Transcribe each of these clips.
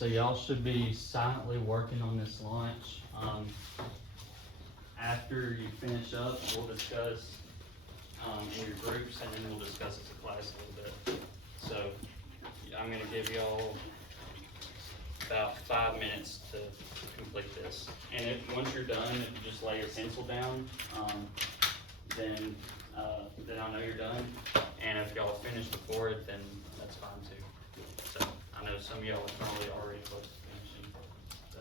So y'all should be silently working on this lunch. After you finish up, we'll discuss, in your groups, and then we'll discuss as a class a little bit. So, I'm gonna give y'all about 5 minutes to complete this. And if, once you're done, if you just lay your pencil down, then I know you're done. And if y'all finish before it, then that's fine too. So, I know some of y'all are probably already close to finishing, so.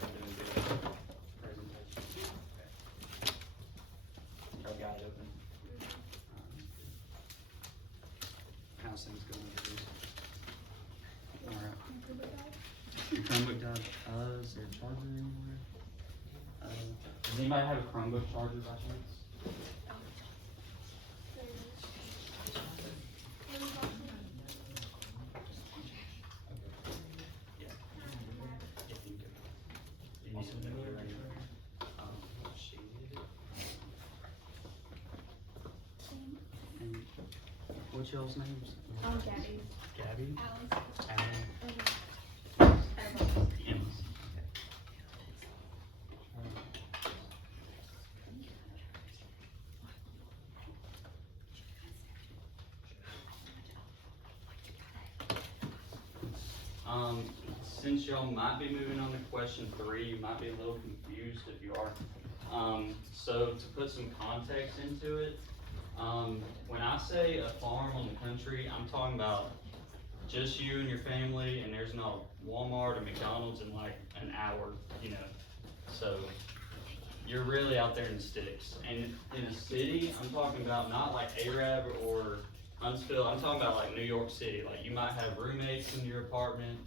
Doing good. Presentation. Okay. Y'all got it open? How's things going over there? Alright. Your Chromebook died? Is there a charger anywhere? Does anybody have a Chromebook charger by chance? Yeah. If you do. You need to know where you're she did it. And what's y'all's names? Gabby. Gabby? Alice. Alan? Emma. Since y'all might be moving on to question 3, you might be a little confused if you are. So to put some context into it, when I say a farm on the country, I'm talking about just you and your family, and there's no Walmart or McDonald's in like an hour, you know. So you're really out there in the sticks. And in a city, I'm talking about not like Arab or Huntsville, I'm talking about like New York City. Like you might have roommates in your apartment.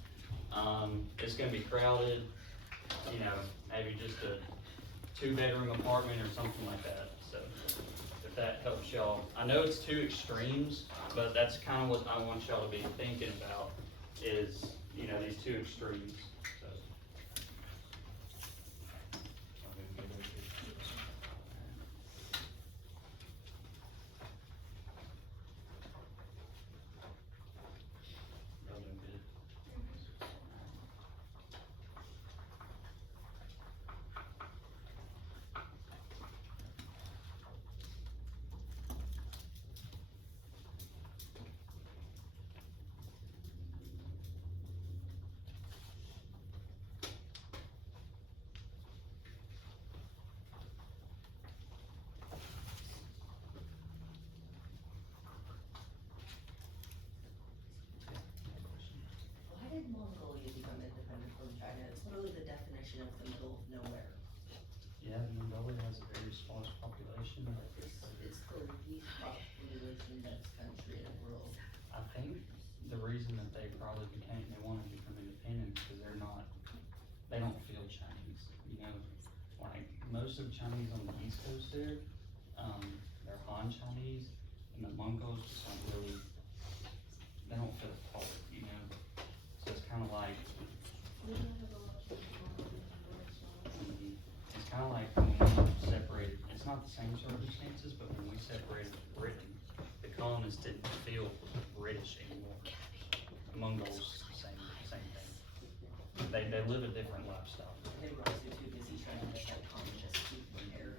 It's gonna be crowded, you know, maybe just a 2-bedroom apartment or something like that. So if that helps y'all. I know it's 2 extremes, but that's kind of what I want y'all to be thinking about is, you know, these 2 extremes. So. Y'all doing good? Why did Mongolia become independent from China? It's literally the definition of the middle of nowhere. Yeah, Mongolia has a very sparse population. It's the least population dense country in the world. I think the reason that they probably they want to become independent because they don't feel Chinese, you know? Like, most of the Chinese on the East Coast there, they're Han Chinese, and the Mongols just don't really, they don't feel part, you know? So it's kind of like, it's kind of like when we separated, it's not the same circumstances, but when we separated Britain, the colonists didn't feel British anymore. The Mongols, same thing. They live a different lifestyle. They were also too busy trying to make that communist keep from there.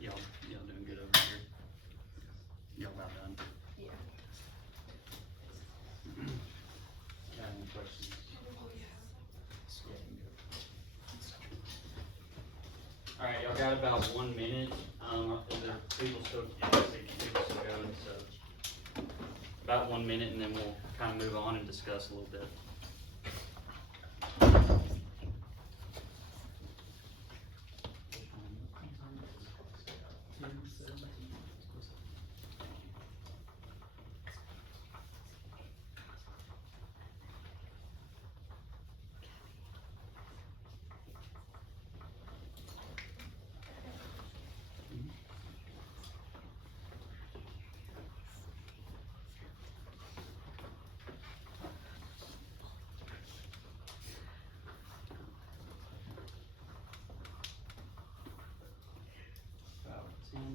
Y'all doing good over here? Y'all about done? Yeah. Got any questions? Alright, y'all got about 1 minute. There are people still, people still going, so about 1 minute, and then we'll kind of move on and discuss a little bit.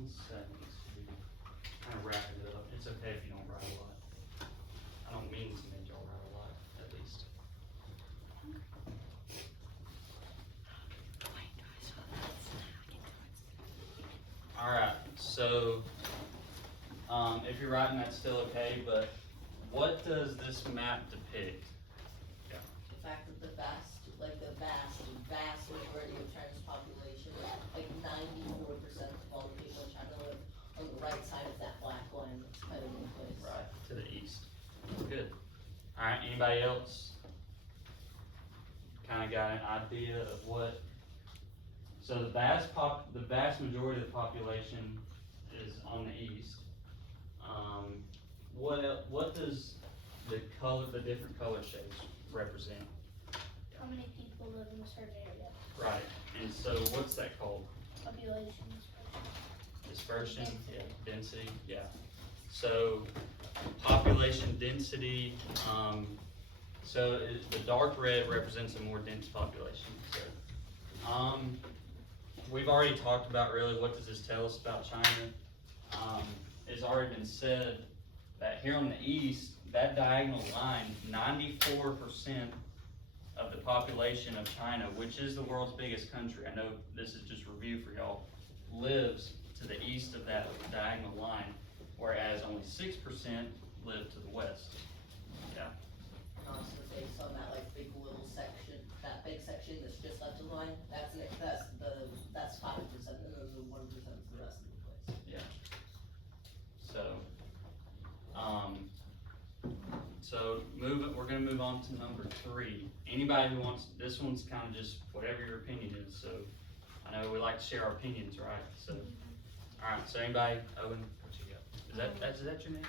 1 second to kind of wrap it up. It's okay if you don't write a lot. I don't mean to make y'all write a lot, at least. Alright, so, if you're writing, that's still okay, but what does this map depict? The fact that the vast majority of China's population, like 94% of all the people in China live on the right side of that black line that's kind of in place. Right, to the east. Good. Alright, anybody else? Kinda got an idea of what? So the vast majority of the population is on the east. What does the different color shades represent? How many people live in a certain area? Right, and so what's that called? Population Dispersion, yeah, density, yeah. So, population density, the dark red represents a more dense population, so. We've already talked about really what does this tell us about China. It's already been said that here on the east, that diagonal line, 94% of the population of China, which is the world's biggest country, I know this is just review for y'all, lives to the east of that diagonal line, whereas only 6% live to the west. Yeah. Also based on that like big little section, that big section that's just left of the line, that's 5%, and then the 1% is the rest of the place. Yeah. We're gonna move on to number 3. Anybody who wants, this one's kind of just whatever your opinion is, so I know we like to share our opinions, right? So, alright, so anybody, Owen, what you got? Is that your name?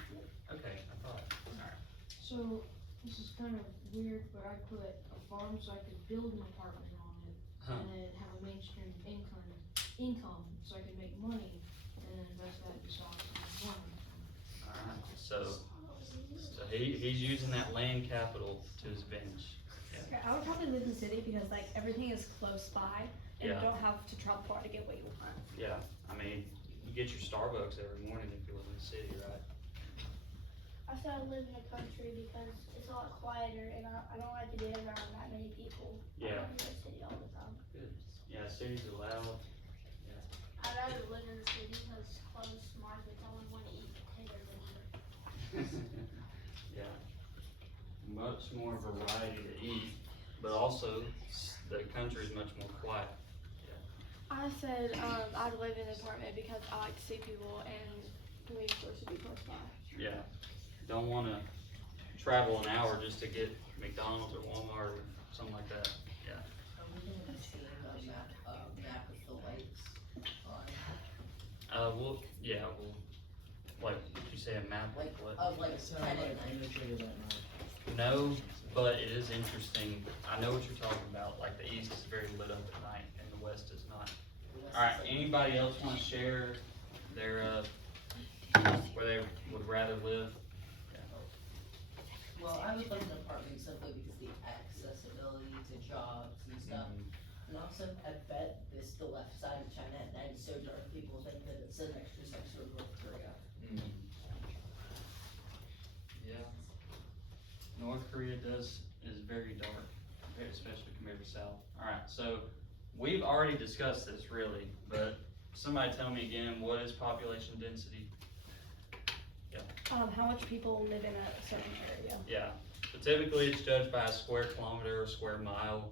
Okay, I thought, alright. So, this is kind of weird, but I put a farm so I could build an apartment on it, Huh. and then have a mainstream income, so I could make money, and then invest that in stocks and farming. Alright, so he's using that land capital to his advantage. Okay, I would probably live in the city because like everything is close by and Yeah. you don't have to travel far to get what you want. Yeah, I mean, you get your Starbucks every morning if you live in the city, right? I said I live in the country because it's a lot quieter and I don't like to be around that many people. Yeah. I live in the city all the time. Good. Yeah, cities are loud. I'd rather live in the city because it's close, markets, I wouldn't want to eat potatoes anymore. Yeah. Much more variety to eat, but also the country is much more quiet. I said I'd live in an apartment because I like to see people and believe stores should be close by. Yeah. Don't wanna travel an hour just to get McDonald's or Walmart or something like that. Yeah. Are we gonna be seeing a map of the lakes on, Like, did you say a map? like, What? of like China and No, but it is interesting. I know what you're talking about. Like the east is very lit up at night and the west is not. Alright, anybody else wanna share their, where they would rather live? Well, I would like an apartment simply because the accessibility to jobs and stuff. And also, I bet the left side of China at night is so dark, people think that it's an extra section of North Korea. Yeah. North Korea is very dark, especially compared to South. Alright, so we've already discussed this really, but somebody tell me again, what is population density? How much people live in a certain area. Yeah, so typically it's judged by a square kilometer or square mile.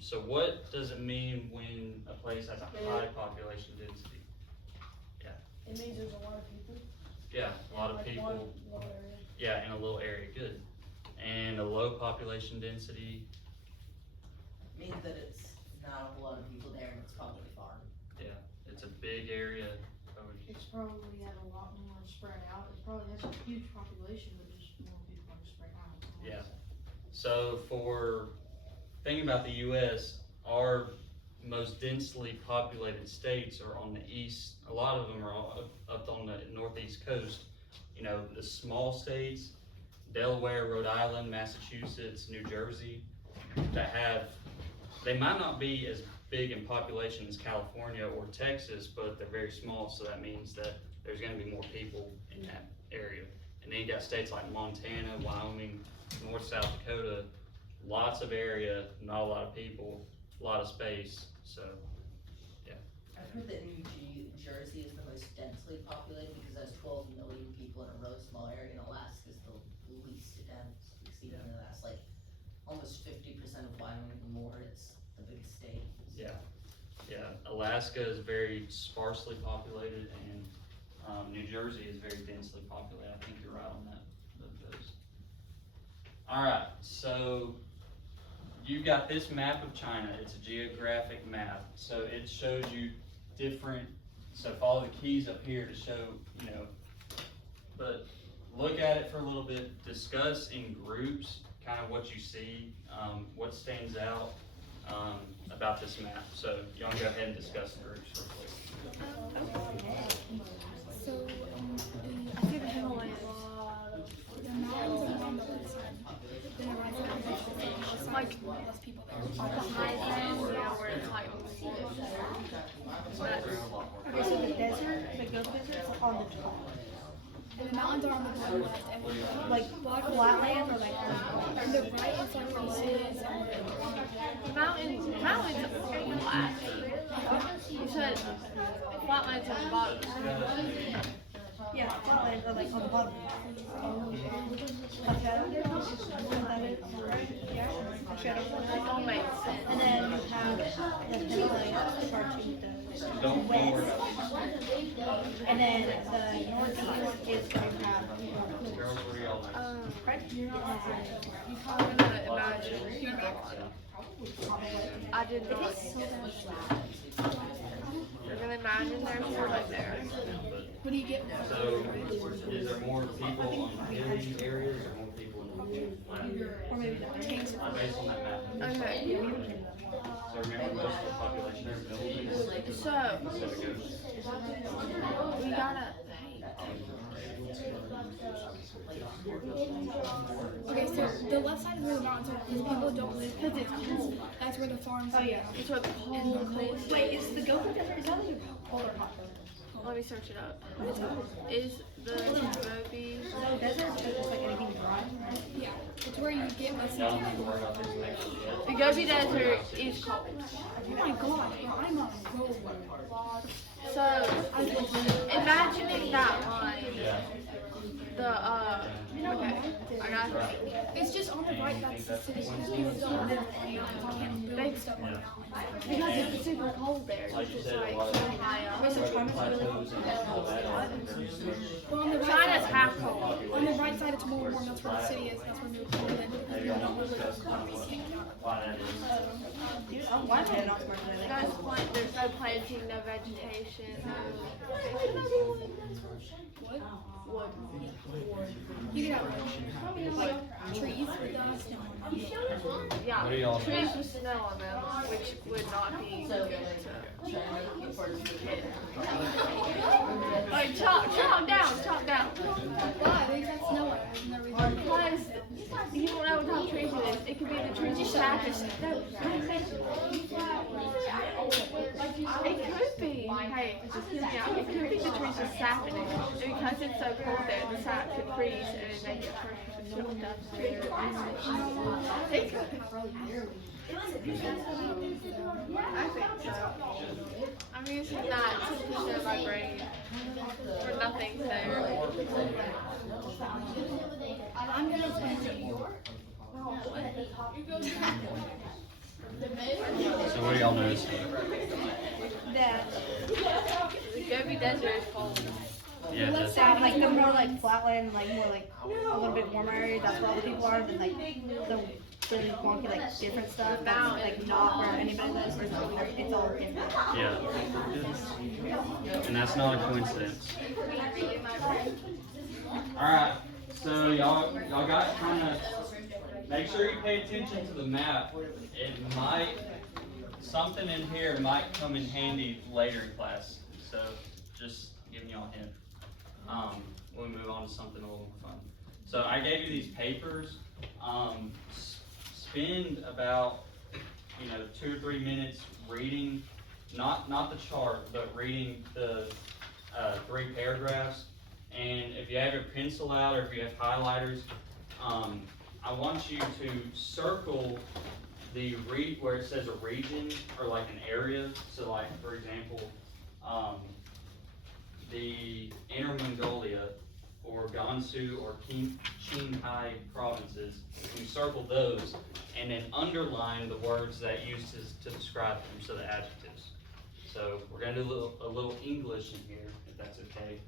So what does it mean when a place has a high population density? It means there's a lot of people. Yeah, a lot of Like people. one little area. Yeah, in a little area, good. And a low population density, Means that it's not a whole lot of people there and it's probably farm. yeah, it's a big area. It's probably had a lot more spread out, it probably has a huge population, but just more people are spread out. Yeah. So thinking about the US, our most densely populated states are on the east. A lot of them are up on the northeast coast. You know, the small states, Delaware, Rhode Island, Massachusetts, New Jersey, they might not be as big in population as California or Texas, but they're very small, so that means that there's gonna be more people in that area. And then you got states like Montana, Wyoming, North, South Dakota, lots of area, not a lot of people, a lot of space, so. I've heard that Jersey is the most densely populated because it has 12 million people in a really small area, and Alaska is the least dense. Even though that's like almost 50% of Wyoming and more, it's the biggest state. Yeah, Alaska is very sparsely populated, and New Jersey is very densely populated. I think you're right on that. Those. All right, so you got this map of China. It's a geographic map, so it shows you different. So follow the keys up here to show, but look at it for a little bit. Discuss in groups kind of what you see, what stands out about this map. So y'all go ahead and discuss in groups real quick. So, I see the Himalayas. The mountains are on the west side. Then it rises up. It's like less people there. On the highlands, yeah, where it's like on the floor. Okay, so the desert, the goat desert's on the top. And the mountains are on the very west. And Like flatland or like on the right, it's like from cities. Mountains are flat. You said flatlands on the bottom. yeah, flatland or like on the bottom. Like that. Yeah, shadow. That all makes sense. And then you have the Himalayas, starting with the west. And then the northeast is going to have I'm gonna imagine. I did not. You're gonna imagine there's more right there. What do you get? So is there more people on the hilly areas or more people in the flat? or maybe the Based on that map. Okay. So remember, most of the population is buildings. So So it goes. we gotta. Okay, so the left side is where the mountains are, because people don't live, because it's cold. That's where the farms are. Oh, yeah. It's where the cold. Wait, is the Gobi Desert, is that like a polar hot? Let me search it up. Is the Gobi? No, desert is just like anything dry. Yeah, it's where you get most of Y'all don't have to worry about this next yet. the Gobi Desert is cold. Oh my god, bro, I'm on a roll. So, imagining that line, Yeah. okay, I got it. It's just on the right, that's the city, because people don't live on the mountains, you can't build stuff on the mountains. Because it's super cold there, Like it's you just said, a like lot so of high up. plateaus and all that are very similar. But on the right China's side, half cold. on the right side it's more warm, that's where the city is, that's where New York is, because Maybe people I'll don't live in discuss those kind of countries. why that is. Dude, I'm glad they're not smart than that. There's no planting, no vegetation, no. What? You can have like trees with dust. Yeah, What do y'all trees with snow on them, which would not be good to. Like chop down. Why? They got snow on them. Because you don't know what type of trees it is. It could be the trees you sap. It could be. Hey, yeah, it could be the trees just sapping it. And because it's so cold there, the sap could freeze and make it freeze. It could. I think so. I'm using that to consider my brain for nothing there. I'm gonna explain to you. So what do y'all notice? That The Gobi Desert is cold. Yeah, that's, sound like the more like flatland, like more like a little bit warmer areas, that's where all the people are, than like the really wonky like different stuff that's like not where anybody lives, where it's all different. yeah. And that's not a coincidence. Alright, so y'all got kind of, make sure you pay attention to the map. It might, something in here might come in handy later in class, so just giving y'all a hint. We'll move on to something a little more fun. So I gave you these papers. Spend about 2 or 3 minutes reading, not the chart, but reading the 3 paragraphs. And if you have your pencil out or if you have highlighters, I want you to circle where it says a region or like an area. So like, for example, the Inner Mongolia or Gansu or Qinghai provinces, you circle those and then underline the words that you use to describe them, so the adjectives. So we're gonna do a little English in here, if that's okay.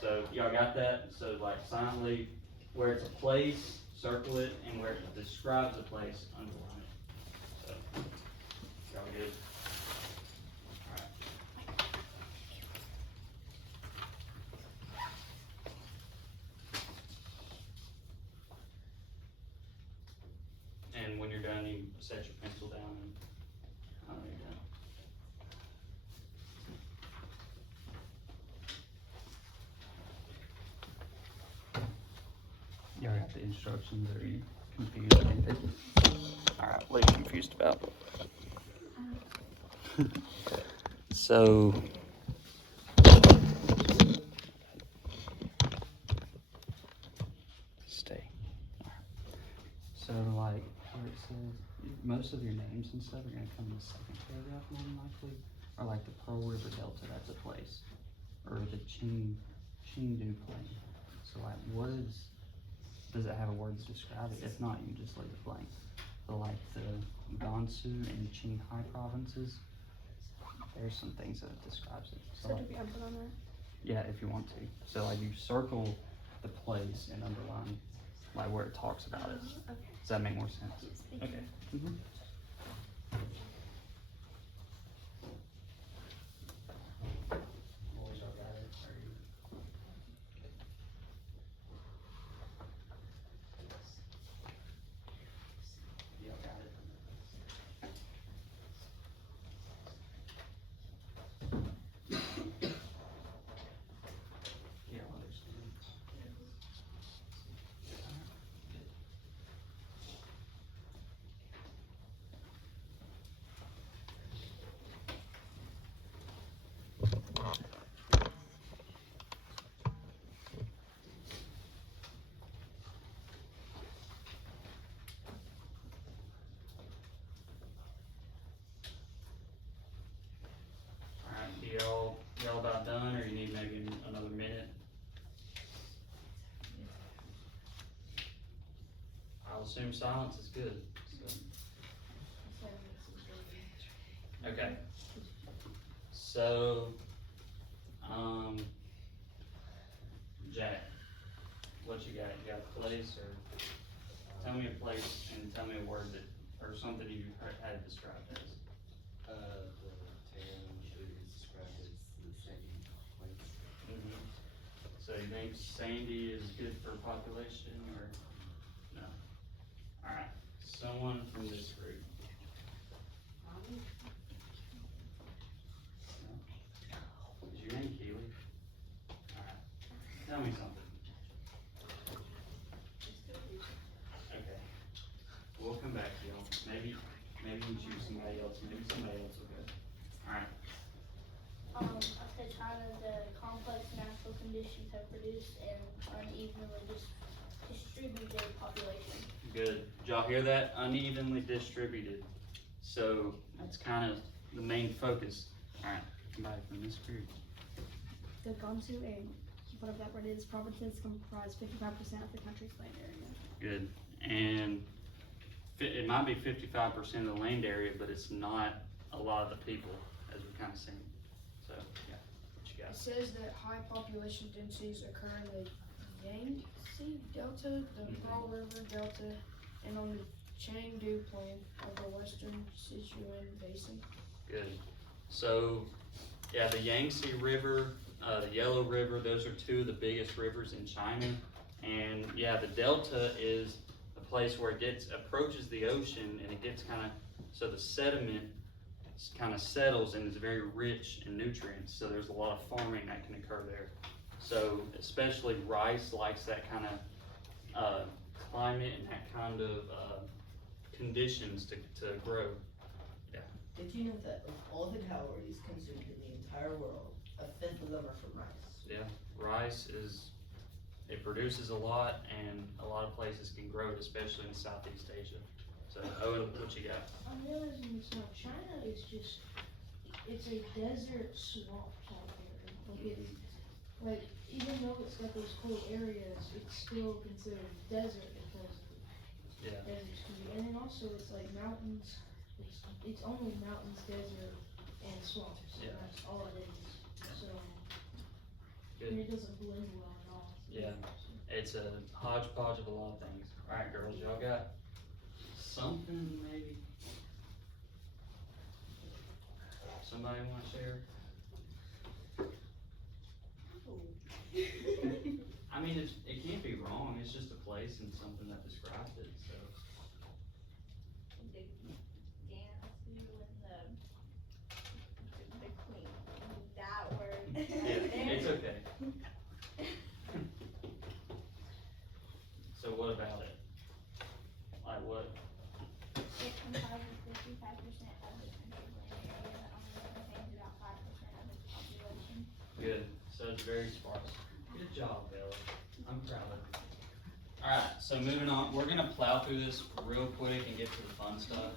So y'all got that? So like silently, where it's a place, circle it, and where it describes a place, underline it. So, y'all good? Alright. And when you're done, you set your pencil down and you're done. You already got the instructions, or are you confused or anything? Alright, what are you confused about? So, stay. Alright. So, like, where it says, most of your names and stuff are going to come in the second paragraph, more than likely. Or like the Pearl River Delta, that's a place. Or the Chengdu Plain. So, like, does it have a word to describe it? If not, you just leave it blank. But like the Gansu and Qinghai provinces, there's some things that it describes it. So like, do we put on there? yeah, if you want to. So like you circle the place and underline like where it talks about it. Okay. Does that make more sense? Yes, thank Okay. you. Y'all about done, or you need maybe another minute? I'll assume silence is good. So. Okay. So, Jack, what you got? You got a place, or tell me a place and tell me a word or something you had described as. The town is described as the sandy place. So you think sandy is good for population, or no? Alright, someone from this group. No? Is your name Keely? Alright, tell me something. Okay, we'll come back to y'all. Maybe you choose somebody else, maybe somebody else will go. Alright. I said China, the complex natural conditions have produced an unevenly distributed population. Good. Did y'all hear that? Unevenly distributed. So that's kind of the main focus. Alright, somebody from this group. The Gansu and whatever that word is, provinces comprise 55% of the country's land area. Good. And it might be 55% of the land area, but it's not a lot of the people, as we've kind of seen. So, yeah, what you got? It says that high population densities occur in the Yangtze Delta, the Pearl River Delta, and on the Chengdu Plain of the Western Sichuan Basin. Good. So, yeah, the Yangtze River, the Yellow River, those are two of the biggest rivers in China. And yeah, the Delta is a place where it approaches the ocean, and it gets so the sediment kind of settles and is very rich in nutrients. So there's a lot of farming that can occur there. So especially rice likes that kind of climate and that kind of conditions to grow. Did you know that of all the calories consumed in the entire world, a fifth of them are from rice? Yeah, rice it produces a lot, and a lot of places can grow it, especially in Southeast Asia. So, Owen, what you got? I'm realizing it's not China, it's a desert swamp type area. Even though it's got those cool areas, it's still considered desert because Yeah. deserts can be, and then also it's like mountains, it's only mountains, desert, and swamps, Yeah. and that's all it is, so. Good. And it doesn't blend well at all. Yeah. It's a hodgepodge of a lot of things. Alright, girls, y'all got something maybe? Somebody wanna share? I mean, it can't be wrong, it's just a place and something that describes it, so. The dance when the queen, that word. Yeah, it's okay. So what about it? Like what? It comprises 55% of the country's land area, that only contains about 5% of its population. Good, so it's very sparse. Good job, Bella. I'm proud of you. Alright, so moving on, we're gonna plow through this real quick and get to the fun stuff.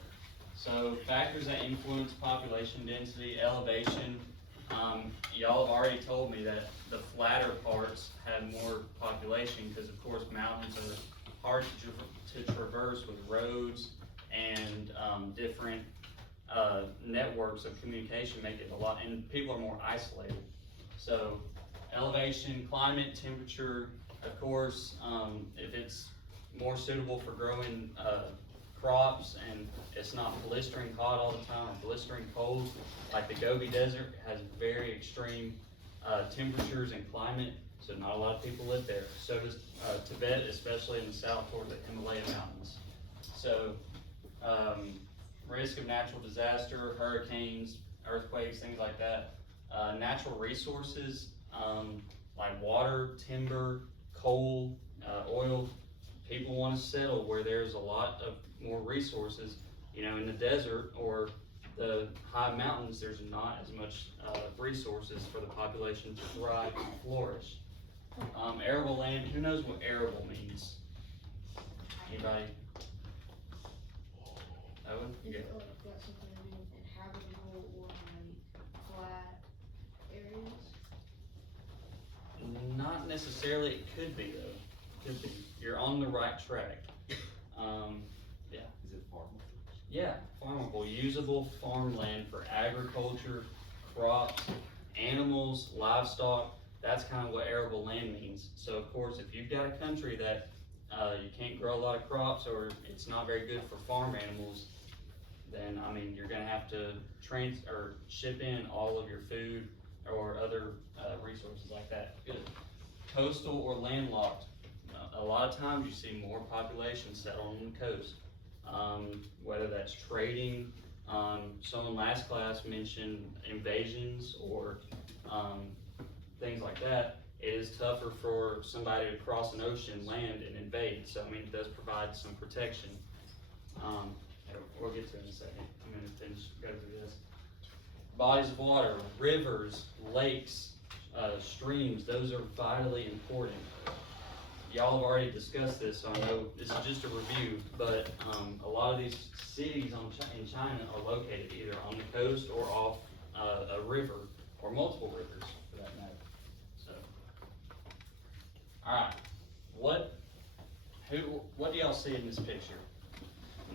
So factors that influence population density, elevation. Y'all have already told me that the flatter parts have more population because of course mountains are hard to traverse with roads and different networks of communication make it a lot, and people are more isolated. So elevation, climate, temperature, of course, if it's more suitable for growing crops and it's not blistering hot all the time or blistering cold, like the Gobi Desert has very extreme temperatures and climate, so not a lot of people live there. So does Tibet, especially in the south toward the Himalaya mountains. So risk of natural disaster, hurricanes, earthquakes, things like that. Natural resources, like water, timber, coal, oil. People want to settle where there's a lot of more resources. You know, in the desert or the high mountains, there's not as much resources for the population to thrive and flourish. Arable land, who knows what arable means? Anybody? Owen? Is Yeah. it like got something to do with inhabitable or like flat areas? Not necessarily, it could be though, could be. You're on the right track. Is it farmable? Yeah, farmable, usable farmland for agriculture, crops, animals, livestock. That's kind of what arable land means. So of course, if you've got a country that you can't grow a lot of crops or it's not very good for farm animals, then I mean, you're gonna have to ship in all of your food or other resources like that. Good. Coastal or landlocked. A lot of times you see more population settled on the coast. Whether that's trading, someone last class mentioned invasions or things like that. It is tougher for somebody to cross an ocean, land, and invade. So I mean, it does provide some protection. We'll get to it in a second. I'm gonna go through this. Bodies of water, rivers, lakes, streams, those are vitally important. Y'all have already discussed this, so I know this is just a review, but a lot of these cities in China are located either on the coast or off a river, or multiple rivers for that matter. So, alright, what do y'all see in this picture?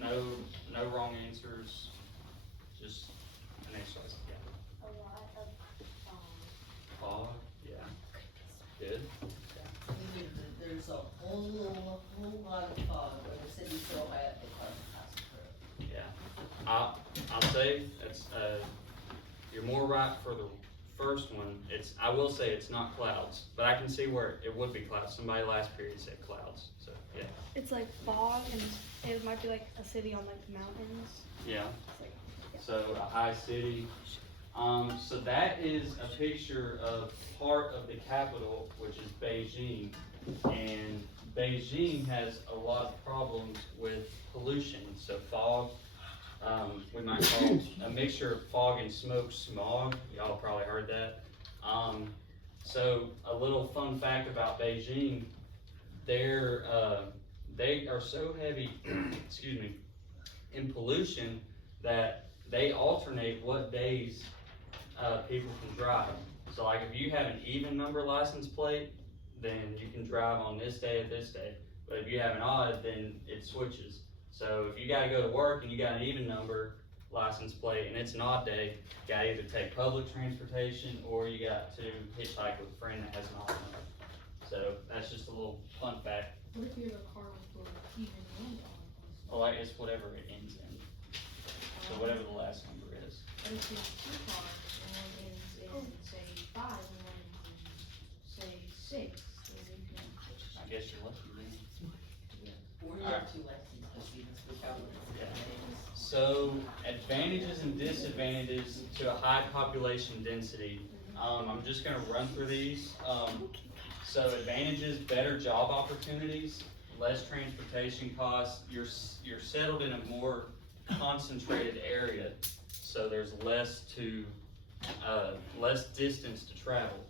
No wrong answers, just an exercise. Yeah. A lot of, Fog, yeah. Good. There's a whole lot of fog where the city's so high up the cars pass through. Yeah. I'll say it's you're more right for the first one. I will say it's not clouds, but I can see where it would be clouds. Somebody last period said clouds, so yeah. It's like fog, and it might be like a city on like the mountains. Yeah. It's like, So a high city. So that is a picture of part of the capital, which is Beijing. And Beijing has a lot of problems with pollution. So fog, we might call a mixture of fog and smoke smog. Y'all probably heard that. So a little fun fact about Beijing, they are so heavy, excuse me, in pollution that they alternate what days people can drive. So like if you have an even number license plate, then you can drive on this day or this day. But if you have an odd, then it switches. So if you gotta go to work and you got an even number license plate and it's an odd day, you gotta either take public transportation or you got to hitchhike with a friend that has an odd number. So that's just a little fun fact. What if you have a car with even and odd? Oh, I guess whatever it ends in. So whatever the last number is. What if you have two cars and one ends in, say, 5 and one ends in, say, 6? So you can. I guess you're lucky then. Or you have 2 license students, which I would. So advantages and disadvantages to a high population density. I'm just gonna run through these. So advantages, better job opportunities, less transportation costs. You're settled in a more concentrated area, so there's less distance to travel.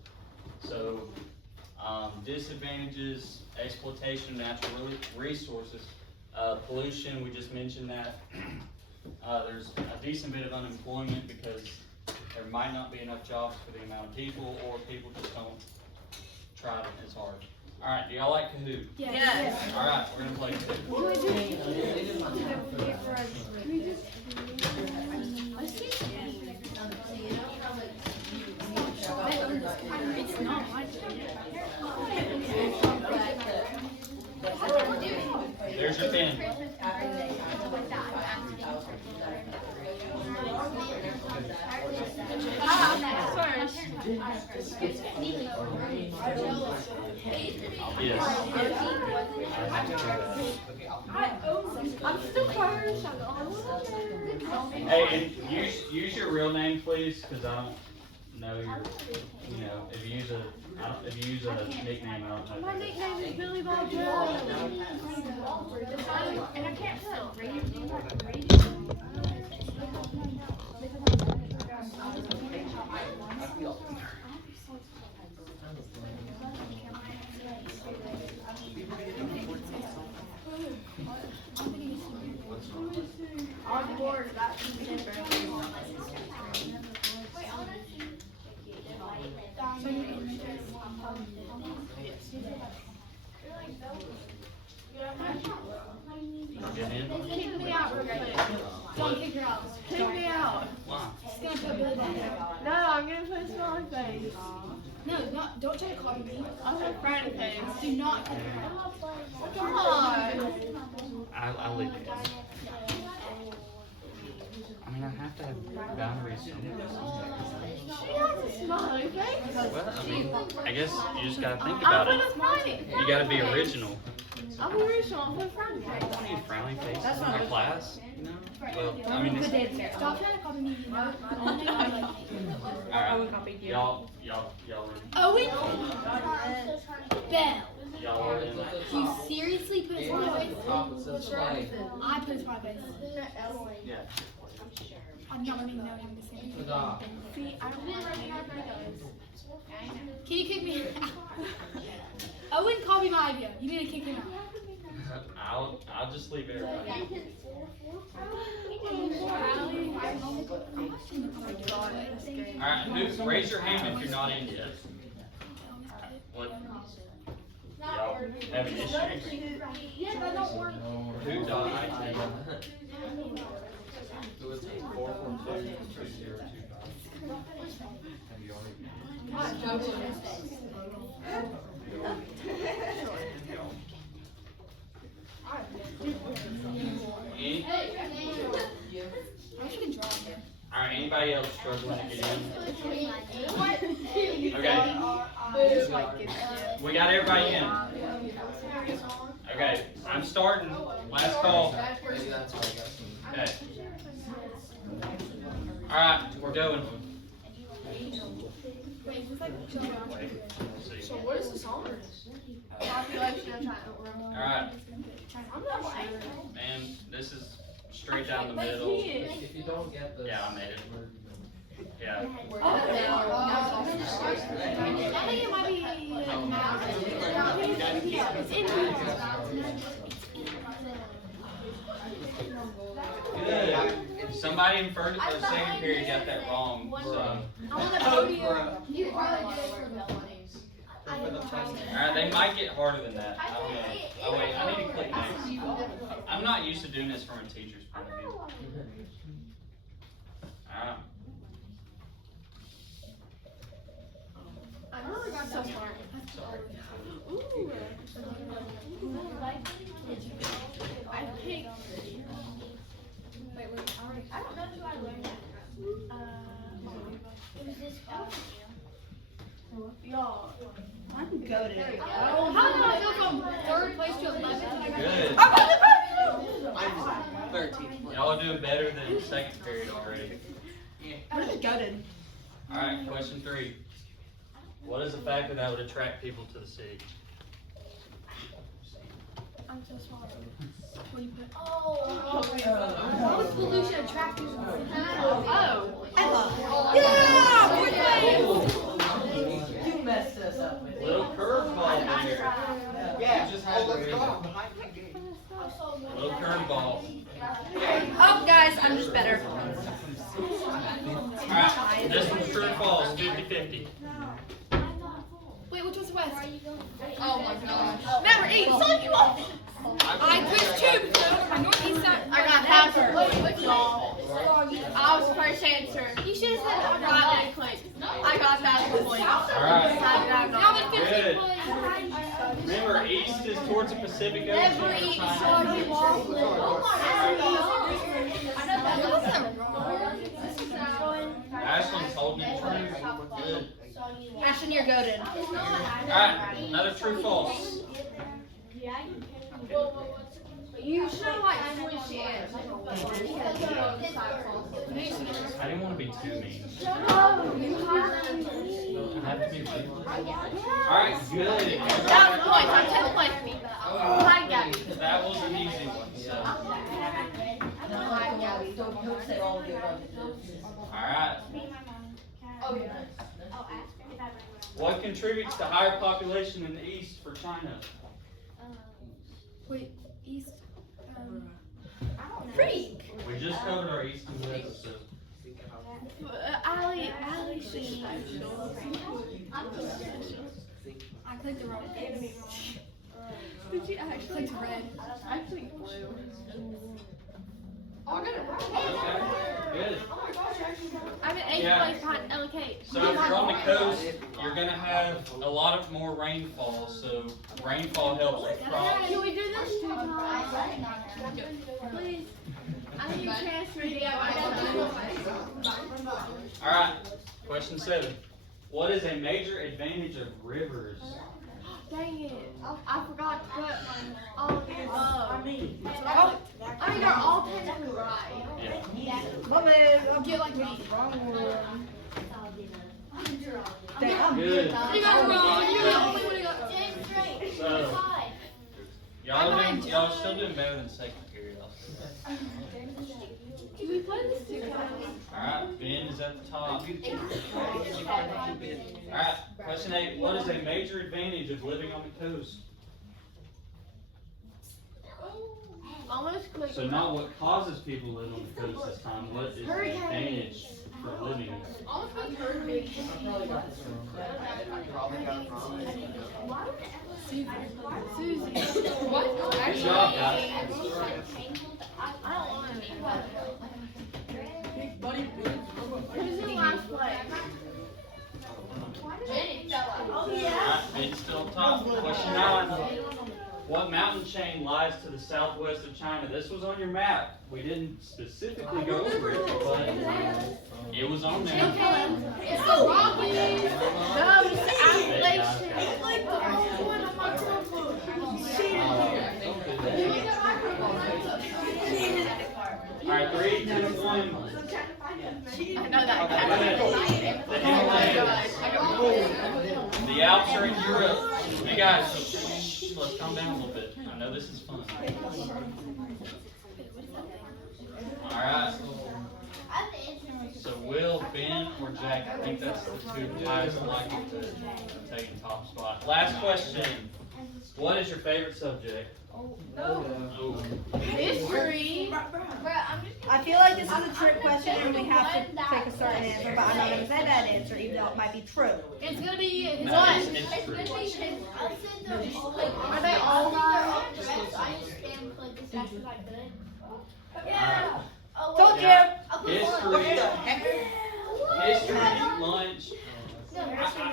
So disadvantages, exploitation of natural resources, pollution. We just mentioned that. There's a decent bit of unemployment because there might not be enough jobs for the amount of people, or people just don't try it as hard. Alright, do y'all like Kahoot? Yes. Alright, we're gonna play Kahoot. It's not my turn. There's your pen. Yes. I'm still crying. Hey, and use your real name, please, because I don't know your, if you use a nickname, I don't know. My nickname is Billy Bob Jones. And I can't tell. On board, that's Get in? kick me out real quick. Don't kick her out. Kick me out. Why? It's gonna put Billy Bob down. No, I'm gonna put a smiley face. No, don't try to copy me. I'll put a frowny face. Do not kick her out. Come on. I'll leave it. I mean, I have to have boundaries somewhere. She has a smiley face. Well, I mean, I guess you just gotta think I'll about put it. a frowny. You gotta be original. I'll be original. I'll put a frowny I don't face. need frowning faces in my class, you know? Well, I mean, it's, Stop trying to copy me. You know? I know you like me. alright, copied you. y'all in. Owen Bell. Y'all are in. You seriously put a smiley face? I put a smiley face. Yeah. I'm not letting know him the same. See, I don't want Can you kick me out? Owen copied my idea. You need to kick him out. I'll just leave everybody. Alright, raise your hand if you're not in yet. What? Y'all have an issue? Yeah, that don't work. Who.IT? So it's 442-2025. Any? I should draw here. Alright, anybody else struggling to get in? Okay, we got everybody in. Okay, I'm starting. Last call. Okay. Alright, we're going. So what is this on? population of China. Alright, I'm not sure. man, this is straight down the middle. If you don't get this. Yeah, I made it. Yeah. I think it might be. It's in Good. Somebody in first or second period got that wrong. So. I want to podium. You are good. Alright, they might get harder than that. I don't know. Oh wait, I need to click next. I'm not used to doing this from a teacher's point of view. Alright. I'm so smart. Sorry. I picked. I don't know who I learned that from. It was this Y'all. I'm goated. How did I go from 3rd place to 11th? Good. I'm 13th. Y'all are doing better than second period already. I'm just goated. Alright, question 3. What is a factor that would attract people to the city? I'm so sorry. What do you put? Oh. How does pollution attract people? Oh. You messed us up with it. Little curveball there. Yeah, just have Little curveball. Oh, guys, I'm just better. Alright, this one's true or false, 50-50. Wait, which one's west? Oh my gosh. Remember, eat. Son, you up. I pushed 2 because my northeast side. I got half. I was the first answer. You should have said I got that quick. I got that point. Alright. Now the 15 Good. points. Remember, east is towards the Pacific Ocean. Never eat soggy waffles. Ashland's holding it true. Good. Ashton, you're goated. Alright, another true false. You should have like switched it. I didn't want to be too mean. No, you have I have to be real. Alright, good. that point. I'm 10 points. I got it. That was an easy one. So. Don't say all the above. Alright. Oh, ask her if I What contributes to higher population in the east for China? Wait, east. Freak. We just covered our east and west, so. Ali see. I clicked the wrong thing. Did you actually click red? I clicked blue. Oh, I got it right. Good. I'm in 8th Yeah. place behind LK. So if you're on the coast, you're gonna have a lot of more rainfall, so rainfall helps with crops. Can we do this 2 times? Please. I need to transfer it out. Alright, question 7. What is a major advantage of rivers? Dang it. I forgot to put all of the above. I mean, they're all technically right. Yeah. Love it. I'll Get like me. wrong one. Good. You got it wrong. You're the only one who got it. So, y'all are still doing better than second period. Can we play this 2 times? Alright, Ben is at the top. Alright, question 8. What is a major advantage of living on the coast? Almost clicked. So not what causes people to live on the coast this time, what is the advantage for living? Almost clicked hurricane. Susie. What? Good job, guys. I don't want to. Who's in last place? Alright, Ben's still top. Question 9. What mountain chain lies to the southwest of China? This was on your map. We didn't specifically go over it, but it was on there. It's the Rockies. No, it's the Appalachian. It's like the only one on my notebook. Alright, 3, 2, 1. I know that. The Himalayas. The Alps are in Europe. You guys, let's calm down a little bit. I know this is fun. Alright. So Will, Ben, or Jack? I think that's the two highest likely to take the top spot. Last question. What is your favorite subject? Oh. History. I feel like this is a trick question and we have to pick a certain answer, but I'm not gonna say that answer, even though it might be true. It's gonna be his No, what? it's true. Are they all Yeah. Told you! Yeah. History, lunch.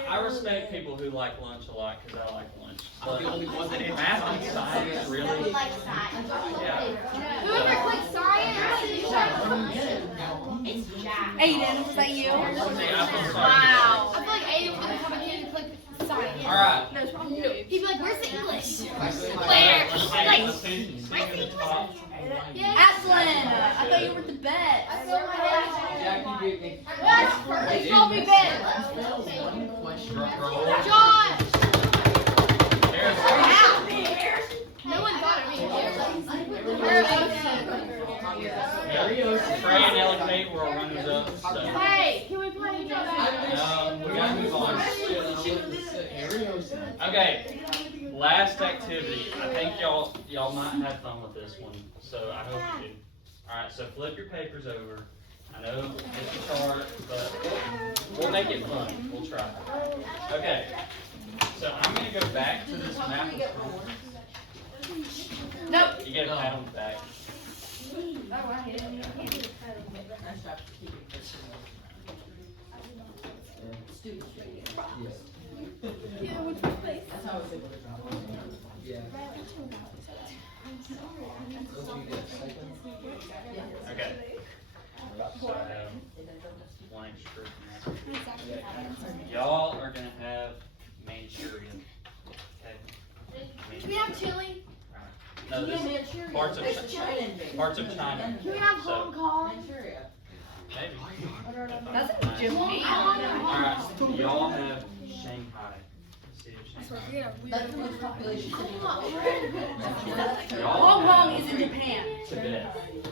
I respect people who like lunch a lot because I like lunch. But math and science, really? Yeah. Whoever clicked science. It's Jack. Aiden, was that you? See, I feel sorry. Wow. I feel like Aiden was gonna come in and click science. Alright. No, it's probably you. He'd be like, "Where's the English?" Where? Like, Where's the top? Aslan, I thought you were the best. I feel my head. Jack, you get me. It's probably Ben. John. No one thought of me. Trey and Ellen Kate were our runners up. So. Hey, can we play each other? We gotta move on. Okay, last activity. I think y'all might have fun with this one, so I hope you do. Alright, so flip your papers over. I know it's a chart, but we'll make it fun. We'll try. Okay, so I'm gonna go back to this map. Nope. You get a pat on the back. That's how it's. Yeah. Okay. So I have blank strip now. Y'all are gonna have Manchurian. Okay? Can we have chili? No, this parts of China. Can we have So, Hong Kong? maybe. That's a Japan. Alright, y'all have Shanghai. City of Shanghai. That's the most population city. Y'all Hong Kong have is in Japan. Tibet.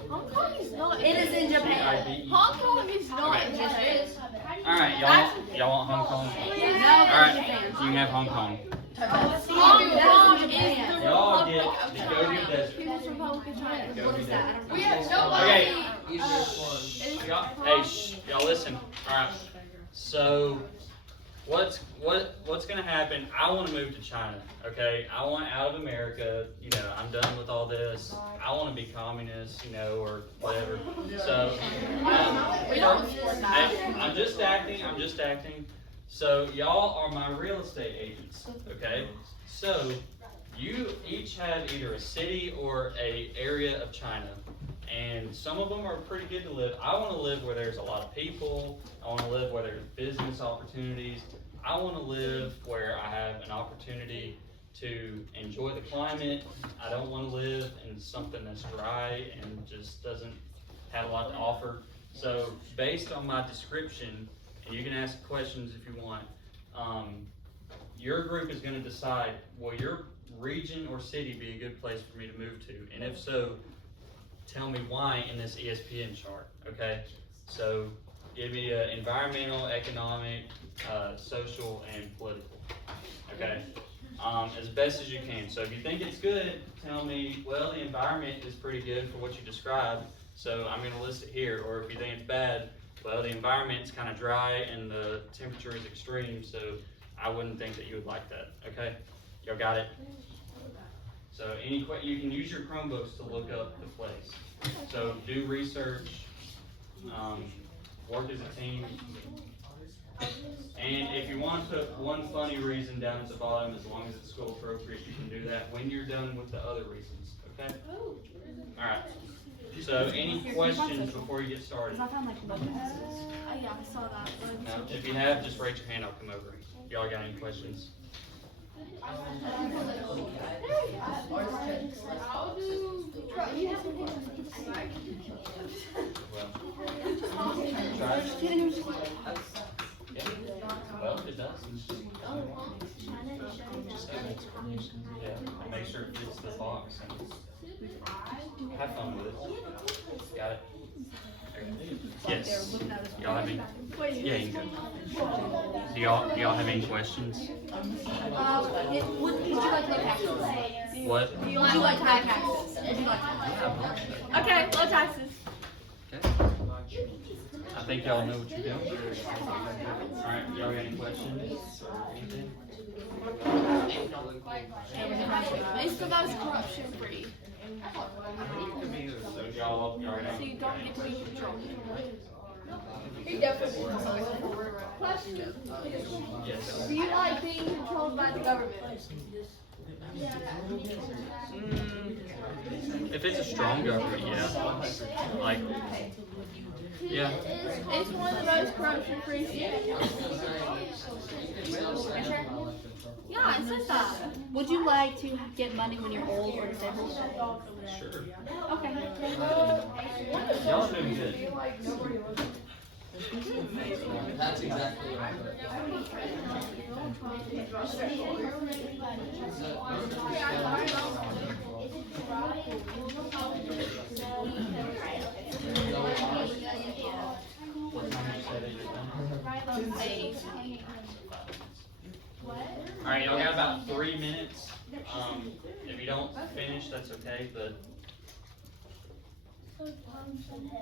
Hong Kong is not. It is in Japan. TIBE. Hong Kong is not Okay. in Japan. Alright, y'all want Hong Kong? No, Alright, Japan. you can have Hong Kong. Hong Kong is the Y'all Republic get of the China. Gobi Desert. People's Republic of China. What is that? I don't know. We have nobody. Okay. Easiest one. Y'all, hey, shh, y'all listen. Alright, so what's gonna happen? I want to move to China. Okay, I want out of America. You know, I'm done with all this. I want to be communist. You know, or whatever. So We don't support that. I'm just acting. So y'all are my real estate agents. Okay, so you each have either a city or a area of China. And some of them are pretty good to live. I want to live where there's a lot of people. I want to live where there's business opportunities. I want to live where I have an opportunity to enjoy the climate. I don't want to live in something that's dry and just doesn't have a lot to offer. So based on my description, and you can ask questions if you want, your group is going to decide, will your region or city be a good place for me to move to? And if so, tell me why in this ESPN chart, okay? So give me environmental, economic, social, and political, okay? As best as you can. So if you think it's good, tell me, well, the environment is pretty good for what you described, so I'm gonna list it here. Or if you think it's bad, well, the environment's kind of dry and the temperature is extreme, so I wouldn't think that you would like that, okay? Y'all got it? So you can use your Chromebooks to look up the place. So do research, work as a team. And if you want to put one funny reason down at the bottom, as long as it's school appropriate, you can do that when you're done with the other reasons, okay? Alright, so any questions before you get started? Yeah, I saw that. No, if you have, just raise your hand, I'll come over. Y'all got any questions? Well, if it does. Yeah, I'll make sure it fits the box and have fun with it. Got it? Yes. Y'all have any? Yeah, you can go. Do y'all have any questions? Would you like low taxes? What? Would you like high taxes? Would you like Okay, low taxes. Okay. I think y'all know what you're doing. Alright, y'all got any questions? Anything? It's the most corruption free. So y'all So got you don't get to be controlled. yes. Do you like being controlled by the government? If it's a strong government, yeah. Like, yeah. It's one of the most corruption free states. Yeah, it says that. Would you like to get money when you're old or disabled? Sure. Okay. Y'all are doing good. That's exactly what I What time did you say that you're done? Alright, y'all got about 3 minutes. If you don't finish, that's okay, but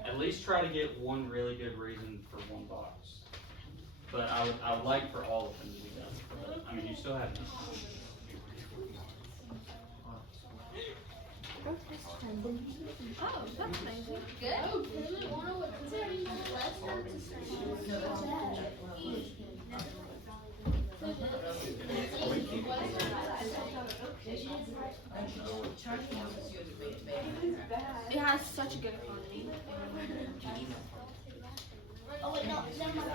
at least try to get one really good reason for one box. But I would like for all of them to be done. But, I mean, you still have. Oh, that's amazing. It has such a good economy. Oh wait, no, never mind.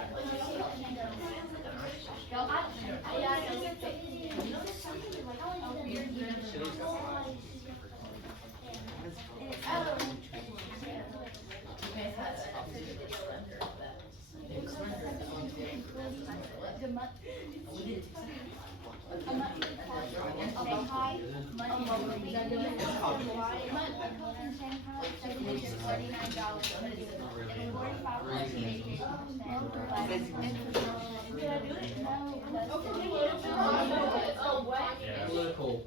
Political.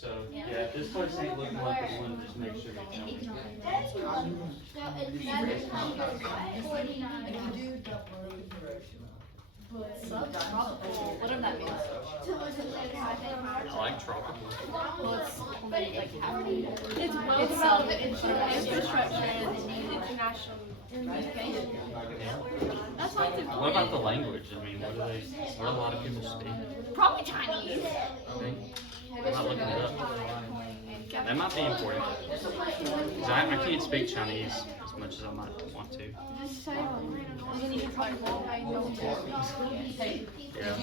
So, yeah, if this place ain't looking like the one, just make sure you tell me. Whatever that means. I like tropical. Well, it's only like half. It's well developed infrastructure and international communication. That's like the What about the language? I mean, what do a lot of people speak? probably Chinese. I think. I'm not looking it up. That might be important. 'Cause I can't speak Chinese as much as I might want to. Just say and then you can probably go away and go Hey, Yeah.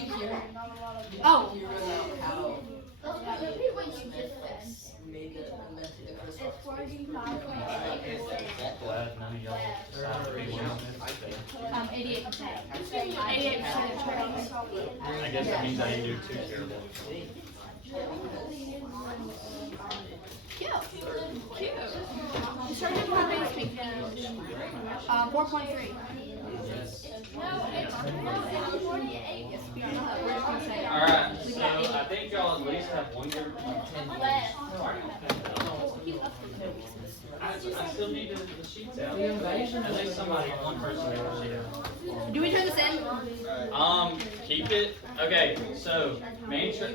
Oh, maybe the Christmas. Glad none of y'all salary went. 88%. 88% of Chinese. I guess that means I didn't do too terrible. Cute. Cute. You started to probably speak English. 4.3. Alright, so I think y'all at least have one good. I still need the sheets out. At least somebody, one person get the sheet out. Do we turn this in? Keep it. Okay, so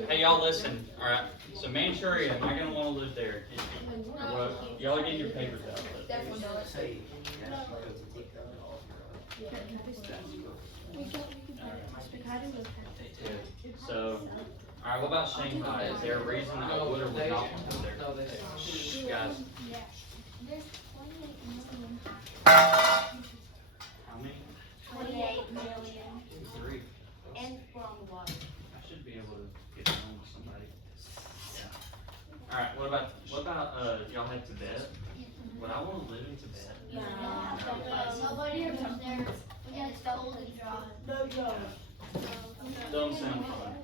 hey y'all listen. All right. So Manchuria, am I gonna want to live there? Or what? Y'all are getting your papers out. So, all right. What about Shanghai? Is there a reason I would or would not want to live there? Shh, guys. How many? 28 million. 3. And we're on the water. I should be able to get along with somebody. Yeah. Alright, what about y'all had Tibet? Would I want to live in Tibet? Nobody ever there. We got stolen. Don't sound fun.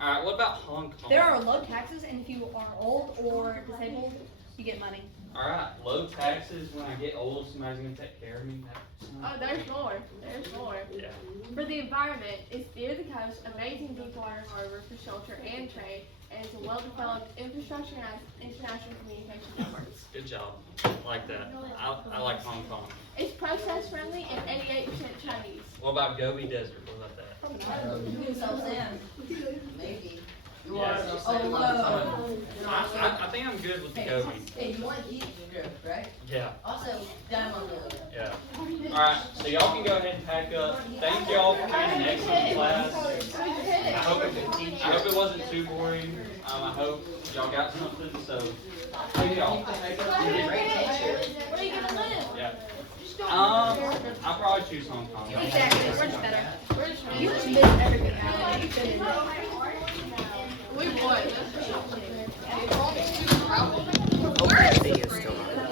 Alright, what about Hong Kong? There are low taxes, and if you are old or disabled, you get money. Alright, low taxes when I get old, somebody's gonna take care of me. Oh, there's more. There's more. Yeah. For the environment, it's near the coast, amazing deep water harbor for shelter and trade, and it's a well-developed infrastructure and has international communication networks. Good job. Like that. I like Hong Kong. It's process friendly and 88% Chinese. What about Gobi Desert? What about that? You can sell sand. Maybe. You Yeah. are a lot of time. I think I'm good with the Hey, Gobi. hey, you want to eat your grip, right? Yeah. Also, down on the. Yeah. Alright, so y'all can go ahead and pack up. Thank y'all for being an excellent class. I hope it wasn't too boring. I hope y'all got something, so thank y'all. Where are you gonna live? Yeah. I'll probably choose Hong Kong. Exactly, we're just better. Where's